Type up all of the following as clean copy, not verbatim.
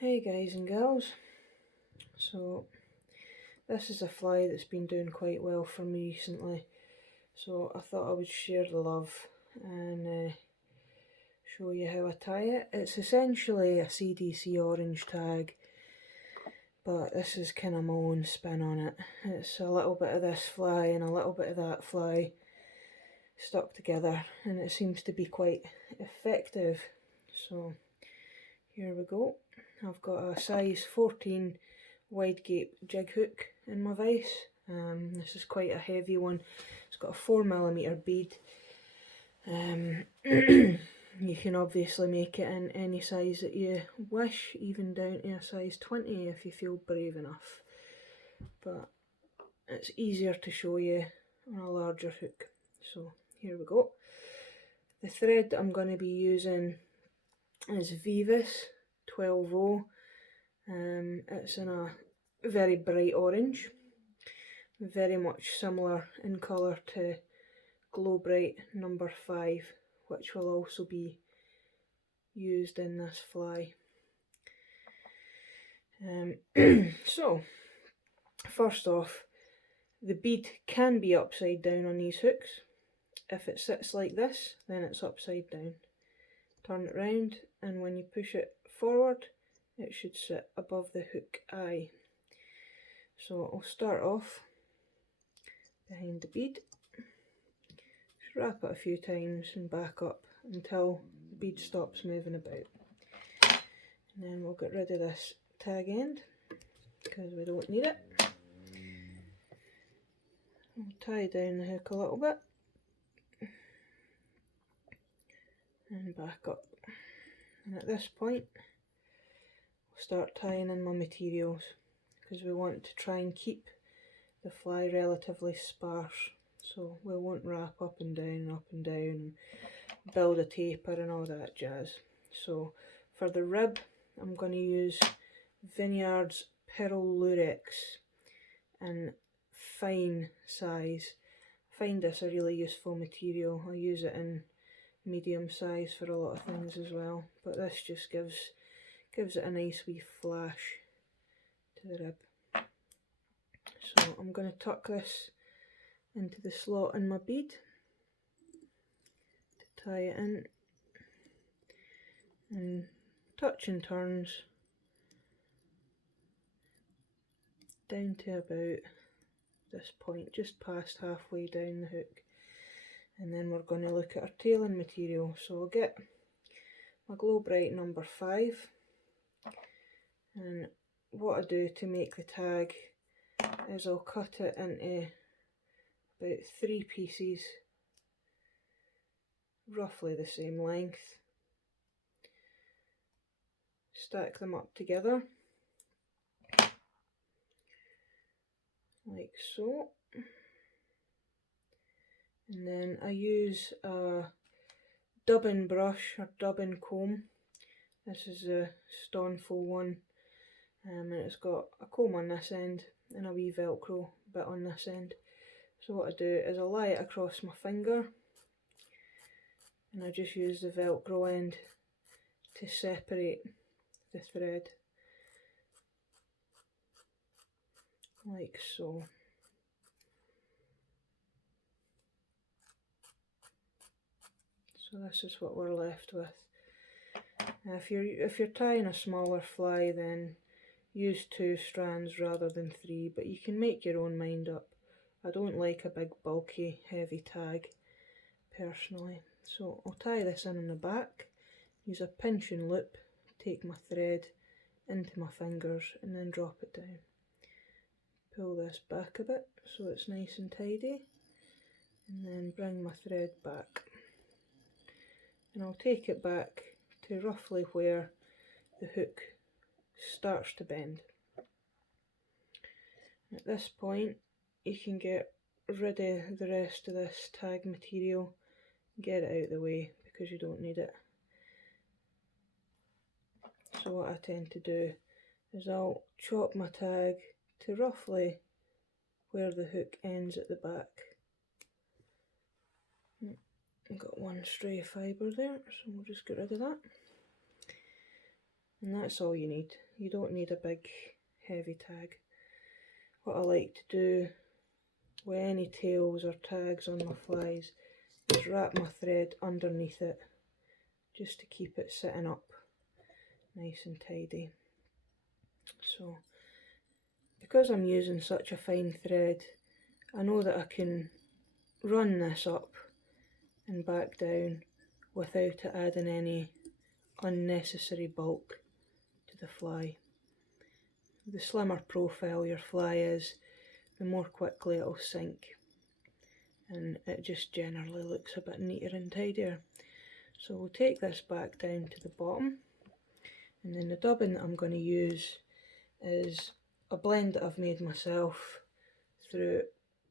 Hey guys and girls, so this is a fly that's been doing quite well for me recently, so I thought I would share the love and show you how I tie it. It's essentially a CDC orange tag, but this is kind of my own spin on it. It's a little bit of this fly and a little bit of that fly stuck together, and it seems to be quite effective. So here we go. I've got a size 14 wide gape jig hook in my vise. This is quite a heavy one. It's got a 4mm bead. You can obviously make it in any size that you wish, even down to a size 20 if you feel brave enough. But it's easier to show you on a larger hook. So here we go. The thread that I'm going to be using is Vivis 12O. It's in a very bright orange, very much similar in colour to Glow Bright number 5, which will also be used in this fly. So, first off, the bead can be upside down on these hooks. If it sits like this, then it's upside down. Turn it round, and when you push it forward, it should sit above the hook eye. So I'll start off behind the bead, just wrap it a few times and back up until the bead stops moving about. And then we'll get rid of this tag end because we don't need it. I'll tie down the hook a little bit and back up. And at this point, we'll start tying in my materials because we want to try and keep the fly relatively sparse, so we won't wrap up and down, build a taper and all that jazz. So for the rib, I'm going to use Vineyard's Pearl Lurex in fine size. I find this a really useful material. I use it in medium size for a lot of things as well, but this just gives it a nice wee flash to the rib. So I'm going to tuck this into the slot in my bead to tie it in, and touch and turns down to about this point, just past halfway down the hook. And then we're going to look at our tailing material. So I'll get my Glow Bright number 5, and what I do to make the tag is I'll cut it into about 3 pieces, roughly the same length, stack them up together like so, and then I use a dubbing brush or dubbing comb. This is a Stoneful one, and it's got a comb on this end and a wee velcro bit on this end. So what I do is I lie it across my finger, and I just use the velcro end to separate the thread like so. So this is what we're left with. Now if you're tying a smaller fly, then use 2 strands rather than 3, but you can make your own mind up. I don't like a big bulky heavy tag personally. So I'll tie this in the back, use a pinch and loop, take my thread into my fingers and then drop it down. Pull this back a bit so it's nice and tidy, and then bring my thread back. And I'll take it back to roughly where the hook starts to bend. At this point, you can get rid of the rest of this tag material, get it out of the way because you don't need it. So what I tend to do is I'll chop my tag to roughly where the hook ends at the back. I've got one stray fibre there, so we'll just get rid of that. And that's all you need. You don't need a big heavy tag. What I like to do with any tails or tags on my flies is wrap my thread underneath it just to keep it sitting up nice and tidy. So because I'm using such a fine thread, I know that I can run this up and back down without it adding any unnecessary bulk to the fly. The slimmer profile your fly is, the more quickly it'll sink, and it just generally looks a bit neater and tidier. So we'll take this back down to the bottom, and then the dubbing that I'm going to use is a blend that I've made myself through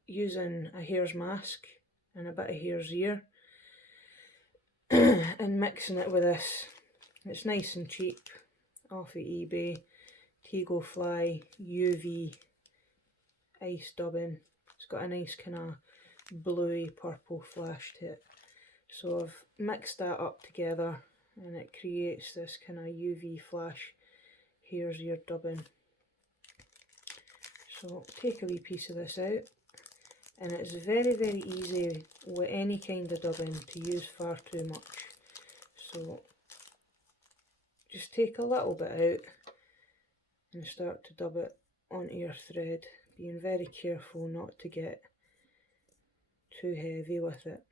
using a hare's mask and a bit of hare's ear and mixing it with this. It's nice and cheap off of eBay. Tego Fly UV ice dubbing. It's got a nice kind of bluey purple flash to it. So I've mixed that up together and it creates this kind of UV flash hare's ear dubbing. So take a wee piece of this out, and it's very, very easy with any kind of dubbing to use far too much. So just take a little bit out and start to dub it onto your thread, being very careful not to get too heavy with it.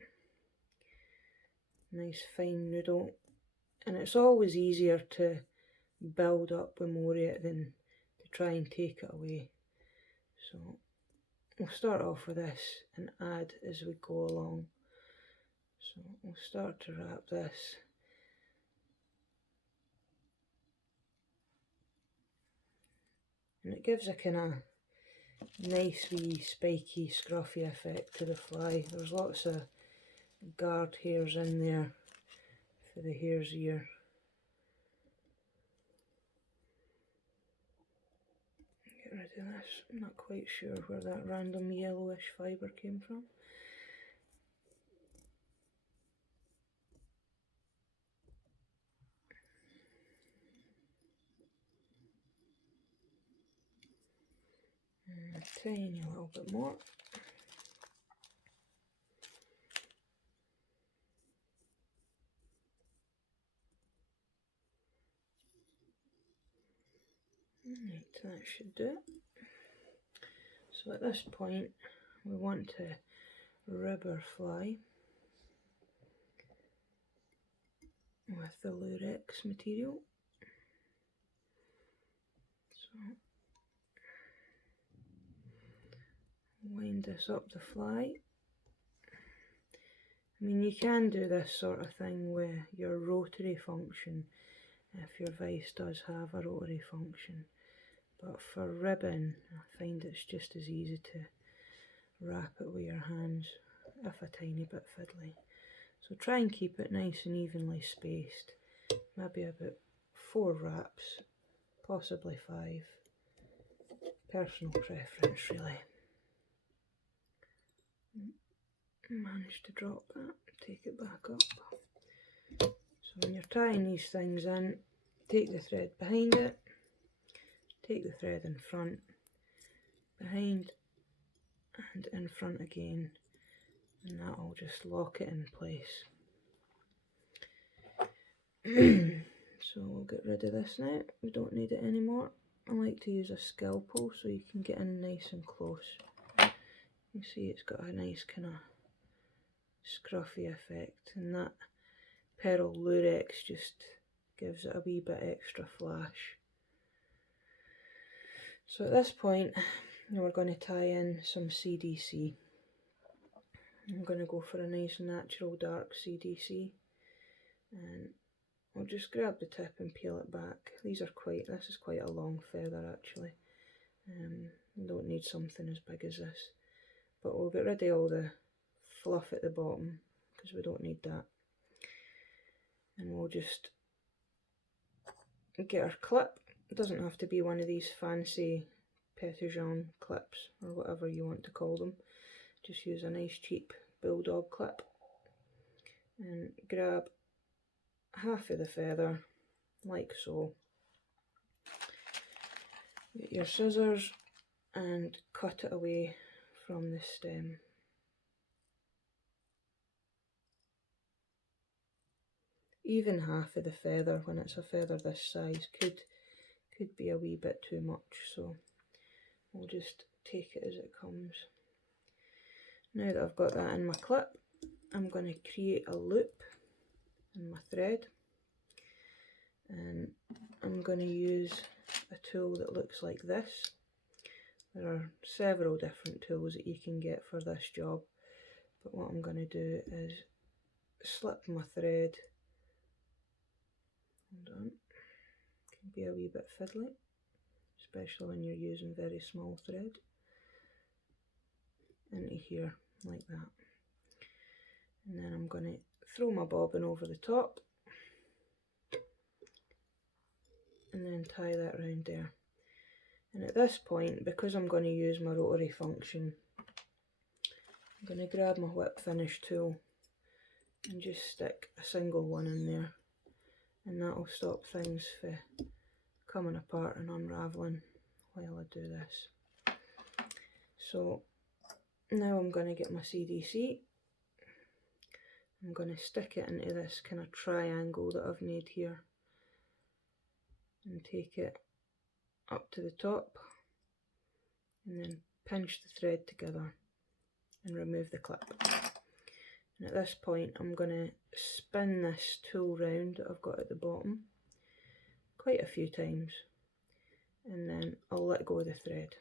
Nice fine noodle, and it's always easier to build up with more of it than to try and take it away. So we'll start off with this and add as we go along. So we'll start to wrap this. And it gives a kind of nice wee spiky scruffy effect to the fly. There's lots of guard hairs in there for the hare's ear. Get rid of this. I'm not quite sure where that random yellowish fibre came from. And a tiny little bit more. Right, that should do it. So at this point we want to rib our fly with the lurex material. So wind this up the fly. I mean, you can do this sort of thing with your rotary function if your vise does have a rotary function, but for ribbing I find it's just as easy to wrap it with your hands, if a tiny bit fiddly. So try and keep it nice and evenly spaced, maybe about 4 wraps, possibly 5, personal preference really. Managed to drop that, take it back up. So when you're tying these things in, take the thread behind it, take the thread in front, behind and in front again, and that'll just lock it in place. So we'll get rid of this now, we don't need it anymore. I like to use a scalpel so you can get in nice and close. You see it's got a nice kind of scruffy effect, and that pearl lurex just gives it a wee bit extra flash. So at this point we're going to tie in some CDC. I'm going to go for a nice natural dark CDC, and I'll just grab the tip and peel it back. This is quite a long feather actually. You don't need something as big as this, but we'll get rid of all the fluff at the bottom because we don't need that, and we'll just get our clip. It doesn't have to be one of these fancy Petitjean clips or whatever you want to call them. Just use a nice cheap bulldog clip and grab half of the feather like so, Get your scissors and cut it away from the stem. Even half of the feather, when it's a feather this size, could be a wee bit too much, so we'll just take it as it comes. Now that I've got that in my clip, I'm going to create a loop in my thread, and I'm going to use a tool that looks like this. There are several different tools that you can get for this job, but what I'm going to do is slip my thread, hold on, it can be a wee bit fiddly, especially when you're using very small thread, into here like that. And then I'm going to throw my bobbin over the top and then tie that round there. And at this point, because I'm going to use my rotary function, I'm going to grab my whip finish tool and just stick a single one in there, and that will stop things from coming apart and unravelling while I do this. So now I'm going to get my CDC. I'm going to stick it into this kind of triangle that I've made here and take it up to the top and then pinch the thread together and remove the clip. And at this point I'm going to spin this tool round that I've got at the bottom quite a few times, and then I'll let go of the thread,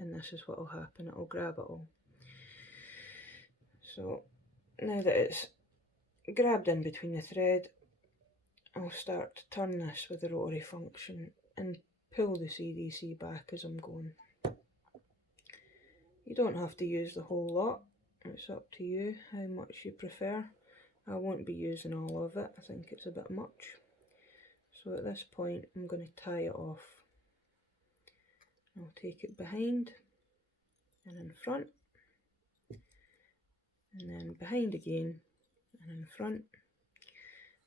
and this is what will happen, it'll grab it all. So now that it's grabbed in between the thread, I'll start to turn this with the rotary function and pull the CDC back as I'm going. You don't have to use the whole lot, it's up to you how much you prefer. I won't be using all of it, I think it's a bit much. So at this point I'm going to tie it off. I'll take it behind and in front, and then behind again and in front.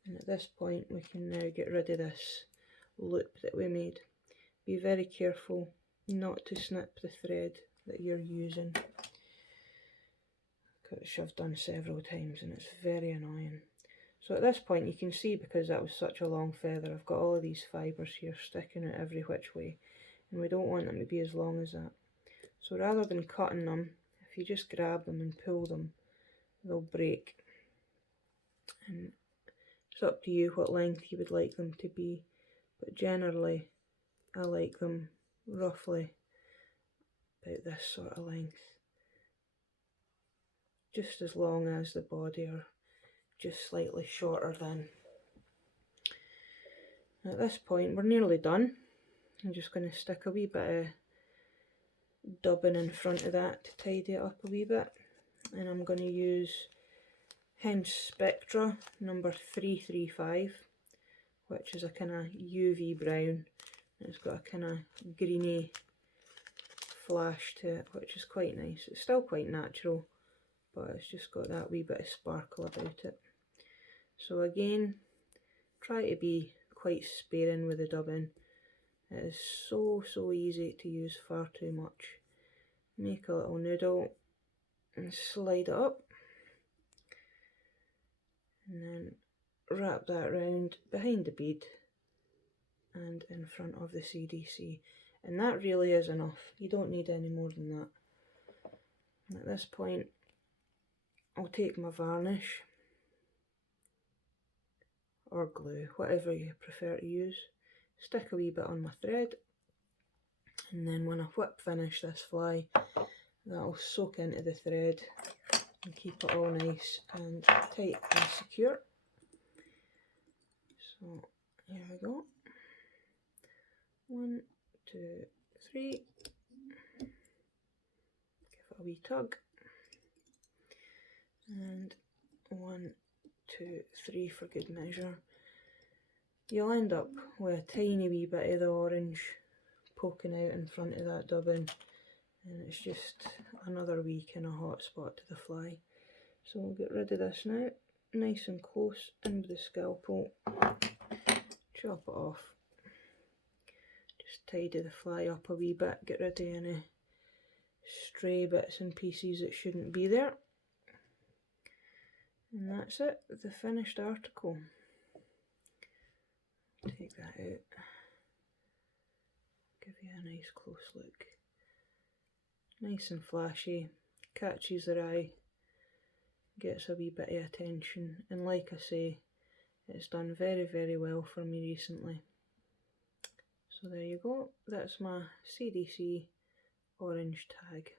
And at this point we can now get rid of this loop that we made. Be very careful not to snip the thread that you're using, which I've done several times and it's very annoying. So at this point you can see, because that was such a long feather, I've got all of these fibres here sticking out every which way, and we don't want them to be as long as that. So rather than cutting them, if you just grab them and pull them, they'll break. And it's up to you what length you would like them to be, but generally I like them roughly about this sort of length, just as long as the body, or just slightly shorter than. At this point we're nearly done. I'm just going to stick a wee bit of dubbing in front of that to tidy it up a wee bit, and I'm going to use Hemp Spectra number 335, which is a kind of UV brown. It's got a kind of greeny flash to it, which is quite nice. It's still quite natural, but it's just got that wee bit of sparkle about it. So again, try to be quite sparing with the dubbing. It is so easy to use far too much. Make a little noodle and slide it up, and then wrap that round behind the bead and in front of the CDC, and that really is enough. You don't need any more than that. And at this point I'll take my varnish or glue, whatever you prefer to use, stick a wee bit on my thread, and then when I whip finish this fly, that'll soak into the thread and keep it all nice and tight and secure. So here we go. 1, 2, 3. Give it a wee tug. And 1, 2, 3 for good measure. You'll end up with a tiny wee bit of the orange poking out in front of that dubbing, and it's just another wee kind of hot spot to the fly. So we'll get rid of this now, nice and close in with the scalpel, chop it off, Just tidy the fly up a wee bit, get rid of any stray bits and pieces that shouldn't be there. And that's it, the finished article. Take that out, give you a nice close look. Nice and flashy, catches their eye, gets a wee bit of attention, and like I say, it's done very, very well for me recently. So there you go, that's my CDC orange tag.